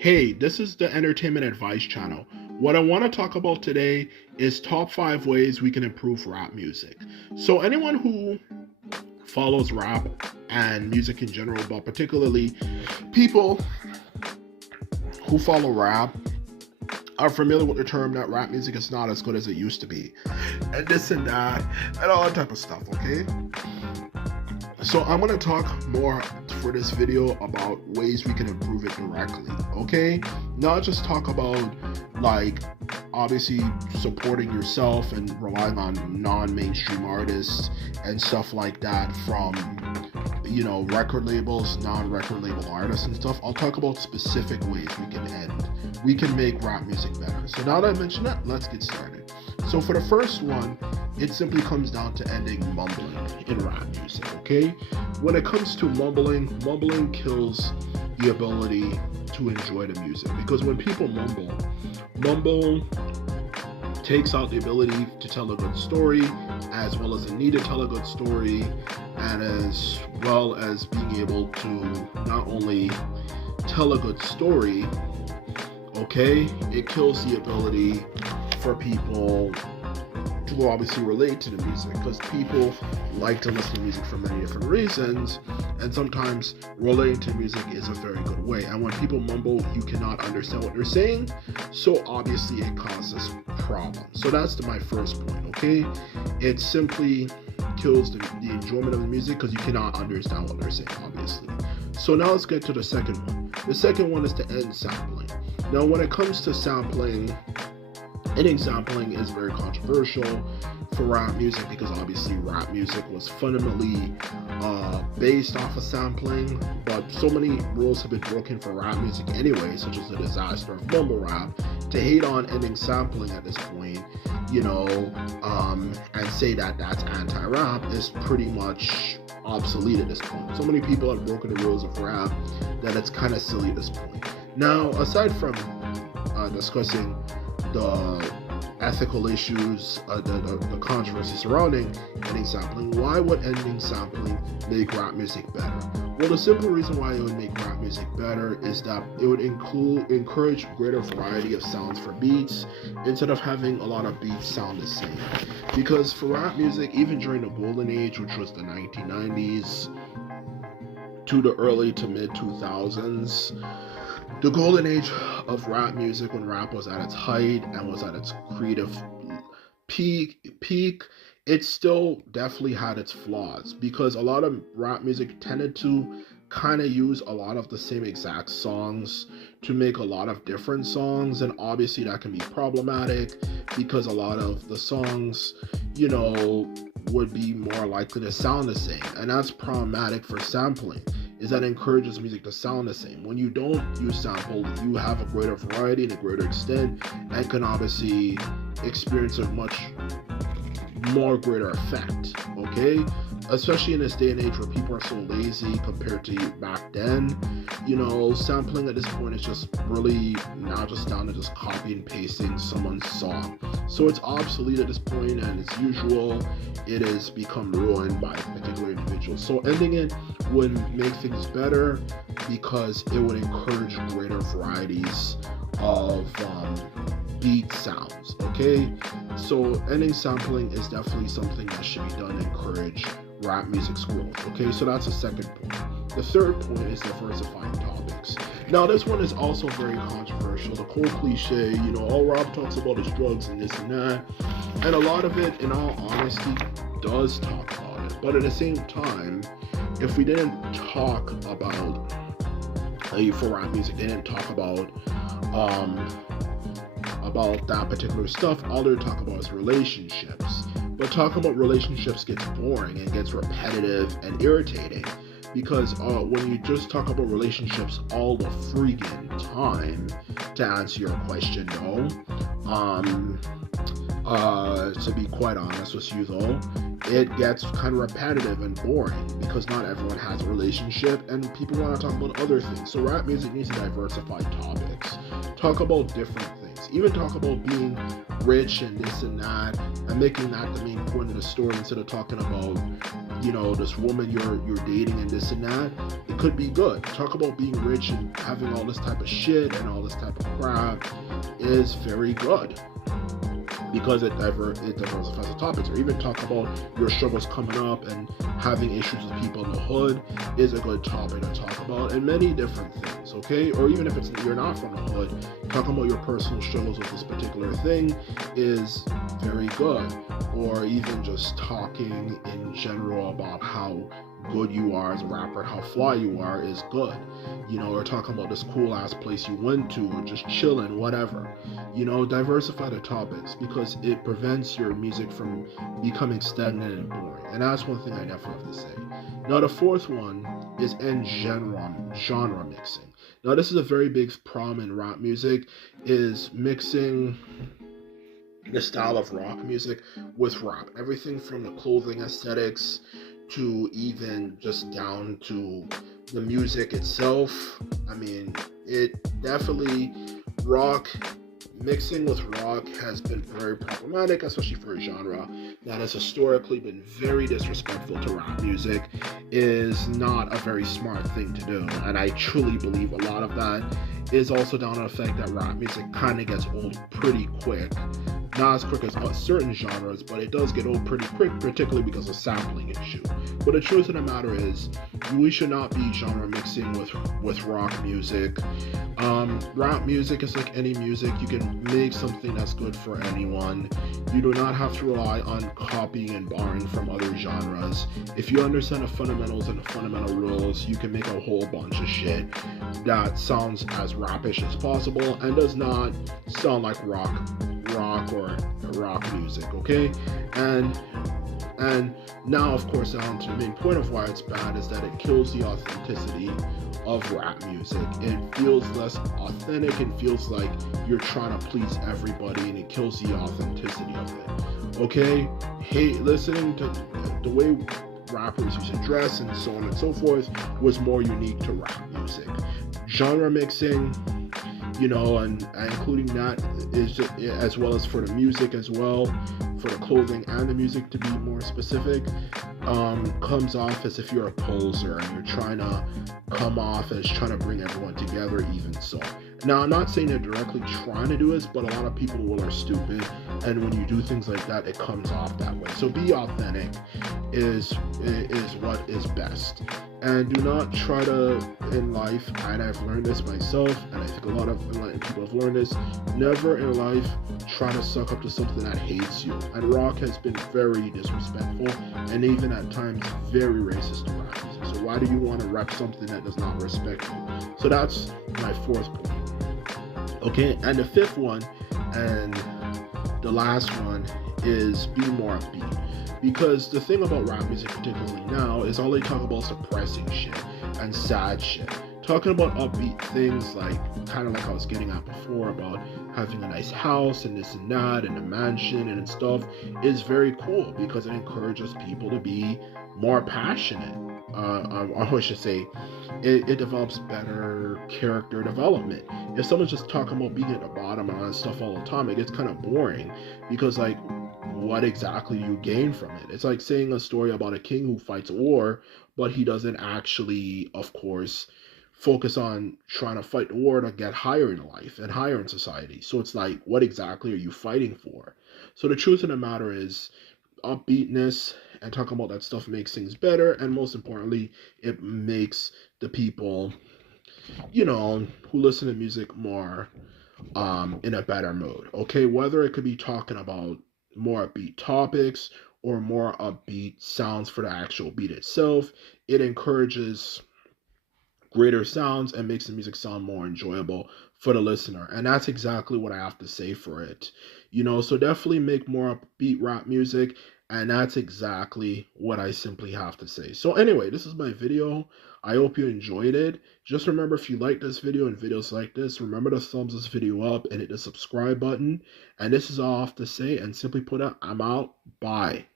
Hey, this is the Entertainment Advice channel. What I want to talk about today is top 5 ways we can improve rap music. So, anyone who follows rap and music in general, but particularly people who follow rap, are familiar with the term that rap music is not as good as it used to be, and this and that, and all that type of stuff, okay? So I'm going to talk more for this video about ways we can improve it directly, okay? Not just talk about like obviously supporting yourself and relying on non-mainstream artists and stuff like that from record labels, non-record label artists and stuff. I'll talk about specific ways we can make rap music better. So now that I mentioned that, let's get started. So for the first one, it simply comes down to ending mumbling in rap music, okay? When it comes to mumbling kills the ability to enjoy the music, because when people mumble takes out the ability to tell a good story, as well as the need to tell a good story, and as well as being able to not only tell a good story, okay, it kills the ability for people to obviously relate to the music, because people like to listen to music for many different reasons, and sometimes relating to music is a very good way. And when people mumble, you cannot understand what they're saying, so obviously it causes problems. So that's my first point, okay? It simply kills the enjoyment of the music because you cannot understand what they're saying, obviously. So now let's get to the second one. The second one is to end sampling. Now when it comes to sampling, ending sampling is very controversial for rap music because obviously rap music was fundamentally based off of sampling, but so many rules have been broken for rap music anyway, such as the disaster of mumble rap. To hate on ending sampling at this point, and say that that's anti-rap is pretty much obsolete at this point. So many people have broken the rules of rap that it's kind of silly at this point. Now, aside from discussing the ethical issues, the controversy surrounding ending sampling, why would ending sampling make rap music better? Well, the simple reason why it would make rap music better is that it would encourage greater variety of sounds for beats instead of having a lot of beats sound the same. Because for rap music, even during the golden age, which was the 1990s to the early to mid 2000s, the golden age of rap music, when rap was at its height and was at its creative peak, it still definitely had its flaws, because a lot of rap music tended to kind of use a lot of the same exact songs to make a lot of different songs, and obviously that can be problematic because a lot of the songs, would be more likely to sound the same, and that's problematic for sampling, is that encourages music to sound the same. When you don't use sample, you have a greater variety and a greater extent, and can obviously experience a much more greater effect, okay? Especially in this day and age where people are so lazy compared to back then. Sampling at this point is just really now just down to just copy and pasting someone's song. So it's obsolete at this point, and as usual, it has become ruined by particular individuals. So ending it would make things better because it would encourage greater varieties of beat sounds, okay? So ending sampling is definitely something that should be done to encourage rap music's growth, okay? So that's the second point. The third point is diversifying topics. Now this one is also very controversial. The cold cliche, all rap talks about is drugs and this and that, and a lot of it, in all honesty, does talk about it. But at the same time, if we didn't talk about for rap music, they didn't talk about that particular stuff, all they talk about is relationships. But talking about relationships gets boring and gets repetitive and irritating, because when you just talk about relationships all the freaking time, to answer your question though, to be quite honest with you though, it gets kind of repetitive and boring because not everyone has a relationship and people want to talk about other things. So rap music needs to diversify topics, talk about different things, even talk about being rich and this and that, and making that the main point of the story instead of talking about this woman you're dating and this and that, it could be good. Talk about being rich and having all this type of shit and all this type of crap is very good because it diversifies the topics. Or even talk about your struggles coming up and having issues with people in the hood is a good topic to talk about, and many different things. Okay, or even if you're not from the hood, talking about your personal struggles with this particular thing is very good. Or even just talking in general about how good you are as a rapper, how fly you are is good. Or talking about this cool ass place you went to, or just chilling, whatever. Diversify the topics because it prevents your music from becoming stagnant and boring. And that's one thing I definitely have to say. Now, the fourth one is end genre mixing. Now, this is a very big problem in rap music, is mixing the style of rock music with rap. Everything from the clothing aesthetics to even just down to the music itself. I mean, it definitely, mixing with rock has been very problematic, especially for a genre that has historically been very disrespectful to rap music. Is not a very smart thing to do, and I truly believe a lot of that is also down to the fact that rap music kind of gets old pretty quick. Not as quick as certain genres, but it does get old pretty quick, particularly because of sampling issue. But the truth of the matter is, we should not be genre mixing with rock music. Rap music is like any music. You can make something that's good for anyone. You do not have to rely on copying and borrowing from other genres. If you understand the fundamentals and the fundamental rules, you can make a whole bunch of shit that sounds as rapish as possible and does not sound like rock or rock music. Okay, and now, of course, down to the main point of why it's bad is that it kills the authenticity of rap music. It feels less authentic and feels like you're trying to please everybody, and it kills the authenticity of it. Okay, listening to the way rappers used to dress and so on and so forth was more unique to rap music. Genre mixing, and including that is just, as well as for the music as well, for the clothing and the music to be more specific, comes off as if you're a poser and you're trying to come off as trying to bring everyone together. Even so, now I'm not saying they're directly trying to do this, but a lot of people are stupid, and when you do things like that, it comes off that way. So be authentic is what is best. And do not try to, in life, and I've learned this myself, and I think a lot of enlightened people have learned this, never in life try to suck up to something that hates you. And rock has been very disrespectful, and even at times very racist to rap music. So why do you want to rap something that does not respect you? So that's my fourth point. Okay, and the fifth one, and the last one, is be more upbeat. Because the thing about rap music, particularly now, is all they talk about is depressing shit and sad shit. Talking about upbeat things, like kind of like I was getting at before about having a nice house and this and that and a mansion and stuff, is very cool because it encourages people to be more passionate. Or I should say, it develops better character development. If someone's just talking about being at the bottom and all that stuff all the time, it gets kind of boring because, like, what exactly do you gain from it? It's like saying a story about a king who fights a war, but he doesn't actually, of course, focus on trying to fight the war to get higher in life and higher in society. So it's like, what exactly are you fighting for? So the truth of the matter is, upbeatness and talking about that stuff makes things better, and most importantly, it makes the people, who listen to music more in a better mood. Okay, whether it could be talking about more upbeat topics or more upbeat sounds for the actual beat itself, it encourages greater sounds and makes the music sound more enjoyable for the listener. And that's exactly what I have to say for it. So definitely make more upbeat rap music, and that's exactly what I simply have to say. So anyway, this is my video. I hope you enjoyed it. Just remember, if you like this video and videos like this, remember to thumbs this video up and hit the subscribe button. And this is all I have to say, and simply put, I'm out. Bye.